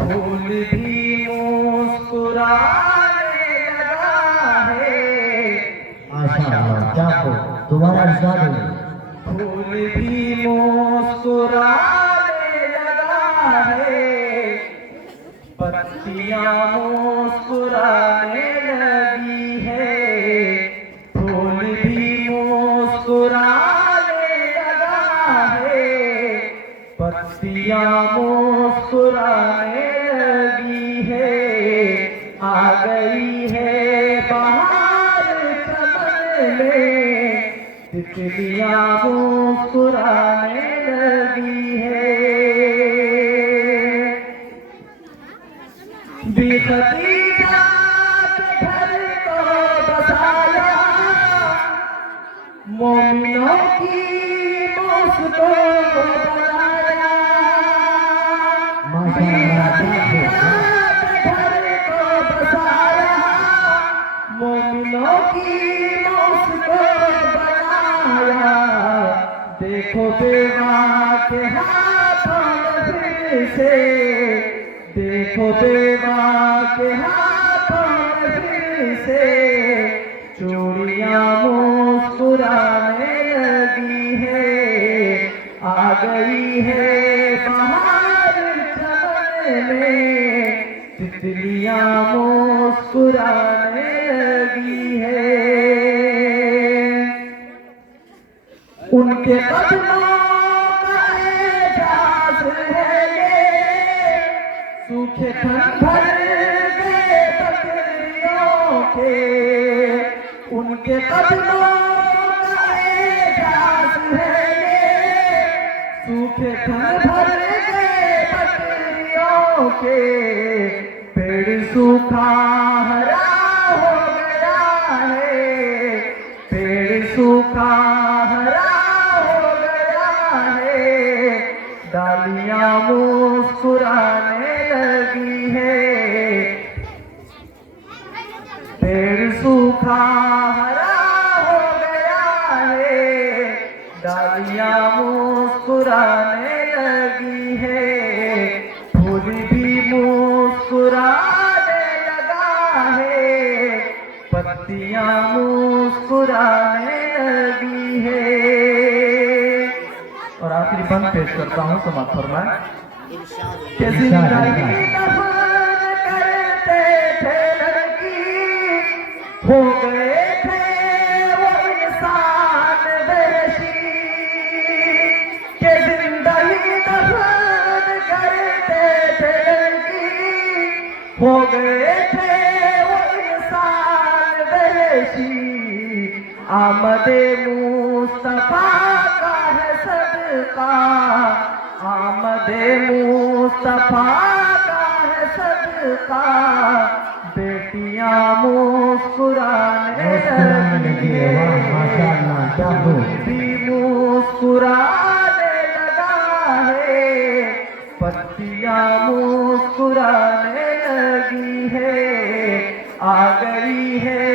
फूल भी मुस्कुराने लगा है। माशाअल्लाह, क्या हो तुम्हारा इरशाद है। फूल भी मुस्कुराने लगा है, पत्तियां मुस्कुराने लगी है। फूल भी मुस्कुराने लगा है, पत्तियां मुस्कुराने लगी है। आ गई है बहार चमन में, तितलियां मुस्कुराने लगी है। खदीजा के घर को बसाया, मोमिनों की मुस्को बनाया। खदीजा के घर को बसाया, मोमिनों की मुस्को बनाया। देखो बेवा के हाथों में फिर से, देखो बेवा के हाथों में फिर से, चूड़ियां मुस्कुराने लगी है। आ गई है बहार चमन में, तितलियां मुस्कुराने लगी है। उनके कदमों का एजाज है ये, सूखे खंडहर गए बकरियों के। उनके कदमों का एजाज है ये, सूखे खंडहर गए बकरियों के। पेड़ सूखा हरा हो गया है, पेड़ सूखा हरा हो गया है। डालियां मुस्कुराने लगी है, पेड़ सूखा हरा हो गया है। डालियां मुस्कुराने लगी है, फूल भी मुस्कुराने लगा है, पत्तियां मुस्कुराने लगी है। और आखिरी बंद पेश करता हूँ, समाप्त फरमाए। कि जिंदगी दफन करते थे लड़की, हो गए थे वो इंसान वहशी। कि जिंदगी दफन करते थे लड़की, हो गए थे वो इंसान वहशी। आमदे मुस्तफा का है सदका, आमदे मुस्तफा का है सदका। बेटियां मुस्कुराने लगी है, माशाअल्लाह, क्या हो भी मुस्कुराने लगा है, पत्तियां मुस्कुराने लगी है। आ गई है